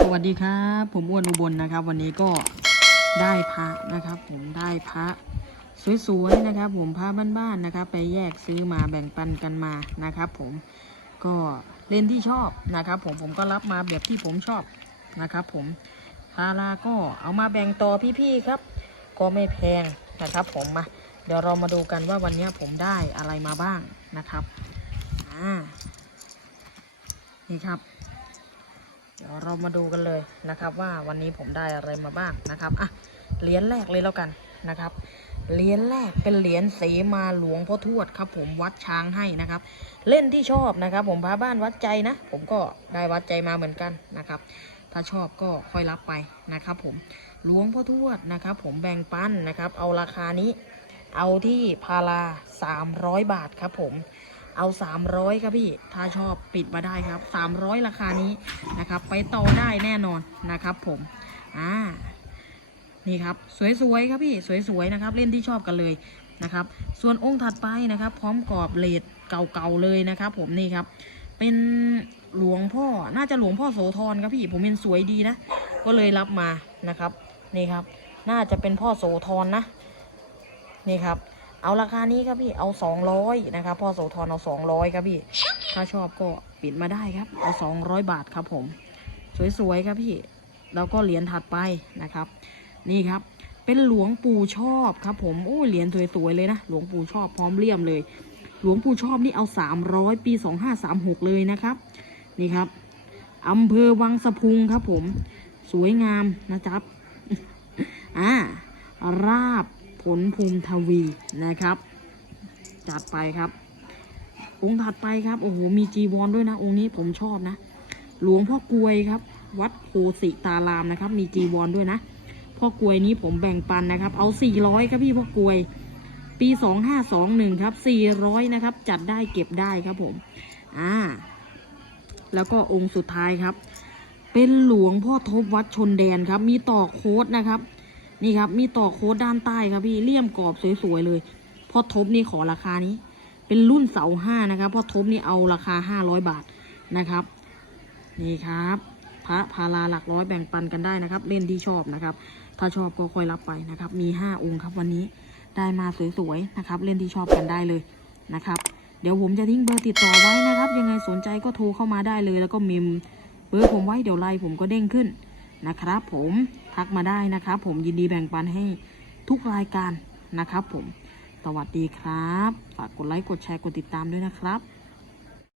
สวัสดีครับผมอ้วนอุบลนะครับ วันนี้ก็ได้พระนะครับ ผมได้พระสวยๆนะครับ ผมพระบ้านๆนะครับ ไปแยกซื้อมาแบ่งปันกันมานะครับ ผมก็เล่นที่ชอบนะครับ ผมผมก็รับมาแบบที่ผมชอบนะครับ ผมพาราก็เอามาแบ่งต่อพี่ๆครับ ก็ไม่แพงนะครับ ผมมาเดี๋ยวเรามาดูกันว่าวันนี้ผมได้อะไรมาบ้างนะครับอ่านี่ครับ ดี๋ยวเรามาดูกันเลยนะครับ ว่าวันนี้ผมได้อะไรมาบ้างนะครับอะเหรียญแรกเลยแล้วกันนะครับเหรียญแรกเป็นเหรียญเสมาหลวงพ่อทวดครับ ผมวัดช้างให้นะครับ เล่นที่ชอบนะครับ ผมพาบ้านวัดใจนะ ผมก็ได้วัดใจมาเหมือนกันนะครับ ถ้าชอบก็ค่อยรับไปนะครับผมหลวงพ่อทวดนะครับ ผมแบ่งปันนะครับ เอาราคานี้ เอาที่พารา300 บาทครับผม เอา 300 ครับพี่ ถ้าชอบปิดมาได้ครับ 300 ราคานี้นะครับ ไปต่อได้แน่นอนนะครับผม อ่า นี่ครับ สวยๆครับพี่ สวยๆนะครับ เล่นที่ชอบกันเลยนะครับ ส่วนองค์ถัดไปนะครับ พร้อมกรอบเลดเก่าๆเลยนะครับ ผมนี่ครับ เป็นหลวงพ่อ น่าจะหลวงพ่อโสธรครับพี่ ผมเห็นสวยดีนะ ก็เลยรับมานะครับ นี่ครับ น่าจะเป็นพ่อโสธรนะ นี่ครับ เอาราคานี้ครับพี่เอาสองร้อยนะครับพ่อโสธรเอาสองร้อยครับพี่ ถ้าชอบก็ปิดมาได้ครับ เอาสองร้อยบาทครับผม สวยๆครับพี่ แล้วก็เหรียญถัดไปนะครับ นี่ครับเป็นหลวงปู่ชอบครับผมโอ้เหรียญสวยๆเลยนะหลวงปู่ชอบพร้อมเลี่ยมเลย หลวงปู่ชอบนี่เอาสามร้อยปีสองห้าสามหกเลยนะครับนี่ครับอำเภอวังสะพุงครับผม สวยงามนะครับ อ่า ราบ ผลภูมิทวีนะครับ จัดไปครับ องค์ถัดไปครับ โอ้โห มีจีวรด้วยนะ องค์นี้ผมชอบนะ หลวงพ่อกลวยครับ วัดโพสิตารามนะครับ มีจีวรด้วยนะ พ่อกลวยนี้ผมแบ่งปันนะครับ เอา 400 ครับพี่พ่อกลวย ปี 2521 ครับ 400 นะครับ จัดได้เก็บได้ครับผม อ่า แล้วก็องค์สุดท้ายครับ เป็นหลวงพ่อทบวัดชนแดนครับ มีต่อโค้ดนะครับ นี่ครับ มีต่อโค้ดด้านใต้ครับพี่เลี่ยมกรอบสวยๆเลยพอทบนี่ขอราคานี้ เป็นรุ่นเสาห้านะครับพอทบนี่เอาราคาห้าร้อยบาทนะครับ นี่ครับพระพาราหลักร้อยแบ่งปันกันได้นะครับ เล่นที่ชอบนะครับ ถ้าชอบก็ค่อยรับไปนะครับ มีห้าองค์ครับวันนี้ได้มาสวยๆนะครับ เล่นที่ชอบกันได้เลยนะครับ เดี๋ยวผมจะทิ้งเบอร์ติดต่อไว้นะครับ ยังไงสนใจก็โทรเข้ามาได้เลย แล้วก็มิมเบอร์ผมไว้เดี๋ยวไลน์ผมก็เด้งขึ้น นะครับผมทักมาได้นะครับผมยินดีแบ่งปันให้ทุกรายการนะครับผม สวัสดีครับ ฝากกดไลค์ กดแชร์ กดติดตามด้วยนะครับ